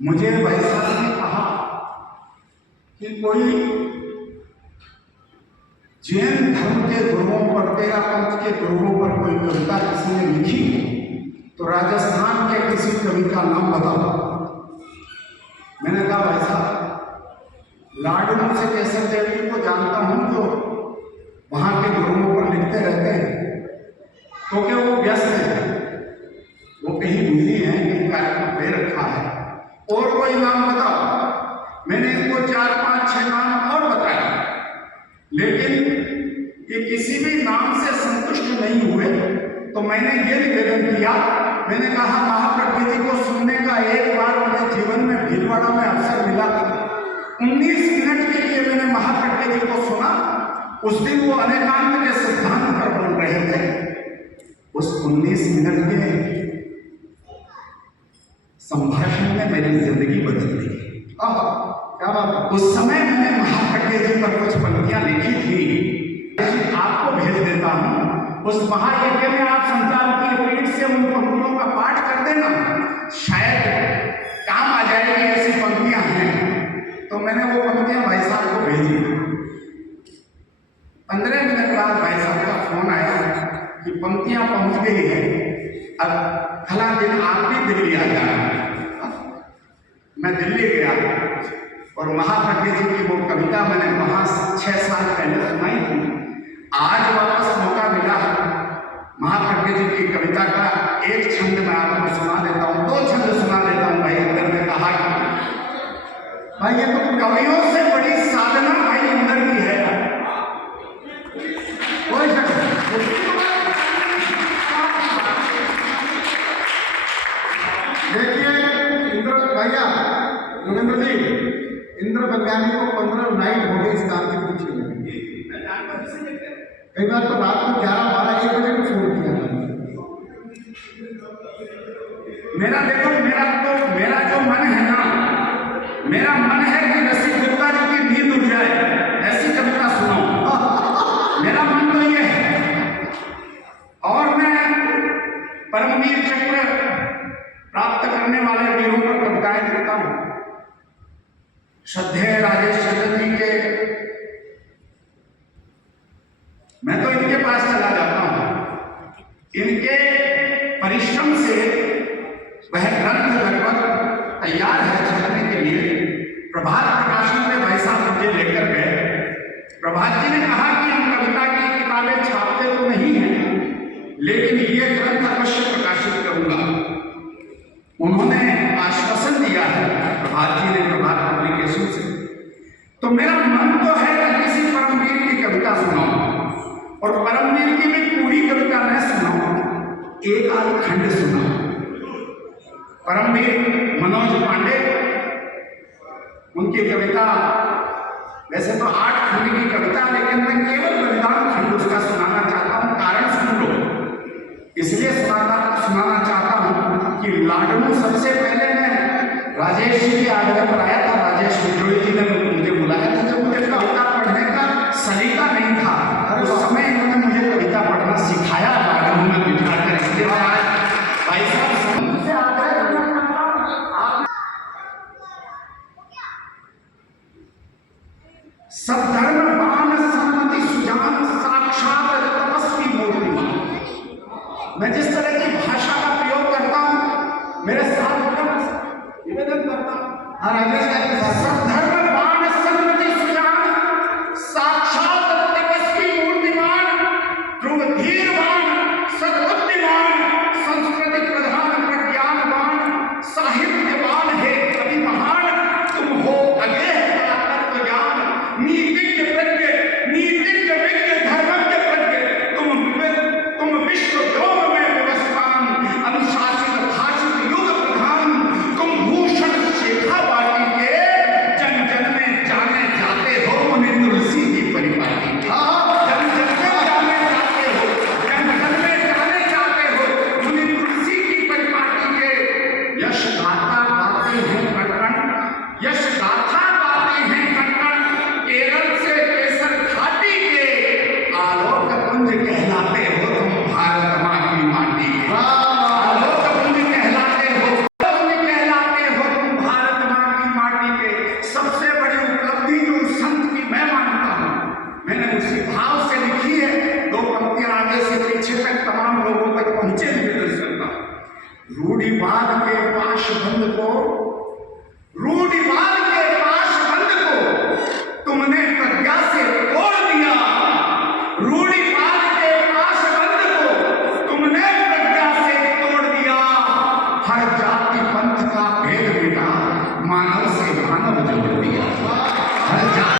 मुझे वैसा ने कहा कि कोई जैन धर्म के गुरुओं पर, तेरा पंथ के गुरुओं पर कोई कविता किसी ने लिखी तो राजस्थान के किसी कवि का नाम बताओ। मैंने कहा भाई साहब लाडू से केसर देवी को जानता हूं जो वहां के गुरुओं पर लिखते रहते हैं, क्योंकि वो व्यस्त है, वो कहीं बिजी है, कहीं कार्यक्रम दे रखा है। और कोई नाम बताओ। मैंने इनको 4, 5, 6 नाम और बताया, लेकिन ये किसी भी नाम से संतुष्ट नहीं हुए। तो मैंने ये निवेदन किया, मैंने कहा महाप्रज्ञ जी को सुनने का एक बार मेरे जीवन में भीलवाड़ा में अवसर मिला था। 19 मिनट के लिए मैंने महाप्रज्ञ जी को सुना। उस दिन वो अनेकांत के सिद्धांत पर बोल रहे थे। उस 19 मिनट के संभाषण में मेरी जिंदगी बदल गई। क्या बात। उस समय मैंने महाप्रज्ञ जी पर कुछ पंक्तियां लिखी थी, आपको भेज देता हूं। उस महायज्ञ में आप संतान की पीठ से उन पंक्तियों का पाठ कर देना, शायद काम आ जाएगी। ऐसी पंक्तियां हैं। तो मैंने वो पंक्तियां भाई साहब को भेजी। 15 मिनट बाद भाई साहब का फोन आया कि पंक्तियां पहुंच गई है, अब फला दिन आप भी दिल्ली आ जाना। मैं दिल्ली गया और महाप्रज्ञ जी की वो कविता मैंने वहां 6 साल पहले सुनाई थी। आज वापस मौका मिला महाप्रज्ञ जी की कविता का एक छंद मैं आपको सुना देता हूं, 2 छंद सुना देता हूं। भाई इंदर ने कहा कि भाई ये तो कवियों से बड़ी साधना भाई इंदर की है। कोई देखिए इंद्र भैया, योगेंद्र जी, इंद्र वैज्ञानिक को 15 नाइट हो गए इस काम के पीछे लगे। कई बार तो रात में 11, 12, 1 बजे को फोन किया। मेरा जो मन है ना, मेरा मन है कि रसिक गुप्ता जी की नींद उड़ जाए, ऐसी कविता सुनो। मेरा मन तो ये है। और मैं परमवीर चक्र प्राप्त करने वाले वीरों पर कविताएं लिखता हूं। श्रद्धेय राजेश चंद्र जी के, मैं तो इनके पास चला जाता हूं। इनके परिश्रम से वह ग्रंथ लगभग तैयार है छपने के लिए। प्रभात प्रकाशन में भाई साहब मुझे लेकर गए। प्रभात जी ने कहा कि हम कविता की किताबें छापते तो नहीं हैं, लेकिन ये ग्रंथ अवश्य प्रकाशित करूंगा। उन्होंने आश्वासन दिया है प्रभात जी ने, प्रभात पब्लिकेशन से। तो मेरा मन तो है कि किसी परमवीर की कविता सुनाऊं, और परमवीर की भी पूरी कविता न सुनाऊं, एक आध खंड सुनाऊं। परमवीर मनोज पांडे, उनकी कविता वैसे तो 8 खंड की कविता, लेकिन मैं केवल बलिदान खंड उसका सुनाना चाहता हूं। कारण सुन लो, इसलिए सुनाना चाहता हूं कि लाडनू सबसे पहले मैं राजेश जी के आग्रह पर आया था। राजेश विजोई जी ने मुझे बुलाया था, जब मुझे कविता पढ़ने का सलीका नहीं था। उस समय इन्होंने मुझे कविता पढ़ना सिखाया लाडनू में बिठाकर। इसलिए भाई साहब सब धर्म बान सम्मति सुजान साक्षात तपस्वी मूर्तिमान। मैं जिस तरह की भाषा का प्रयोग करता हूं, मेरे साथ निवेदन करता हूं। सब धर्म बान सम्मति सुजान साक्षात तपस्वी मूर्तिमान, ध्रुव धीरवान सद्बुद्धिमान, संस्कृति प्रधान प्रज्ञानवान, साहित्यवान है कवि महान, तुम हो अगेह नीतिज्ञ प्रज्ञ, नीतिज्ञ विज्ञ धर्मज्ञ प्रज्ञ, तुम विश्व व्योम में व्यवस्थान, अनुशासित भाषित युग प्रधान, तुम भूषण शेखा बाटी के जन जन में जाने जाते हो। मुनि तुलसी की परिपाटी, जन जन में जाने जाते हो, जन जन में जाने जाते हो। मुनि तुलसी की परिपाटी के यश गाथा गाते हैं कण, यश गाथा गाते हैं कण। केरल से केसर घाटी के आलोक पुंज कहलाते हो तुम, भारत माँ की माटी के आलोक पुंज कहलाते हो तुम, भारत बूढ़ी बात के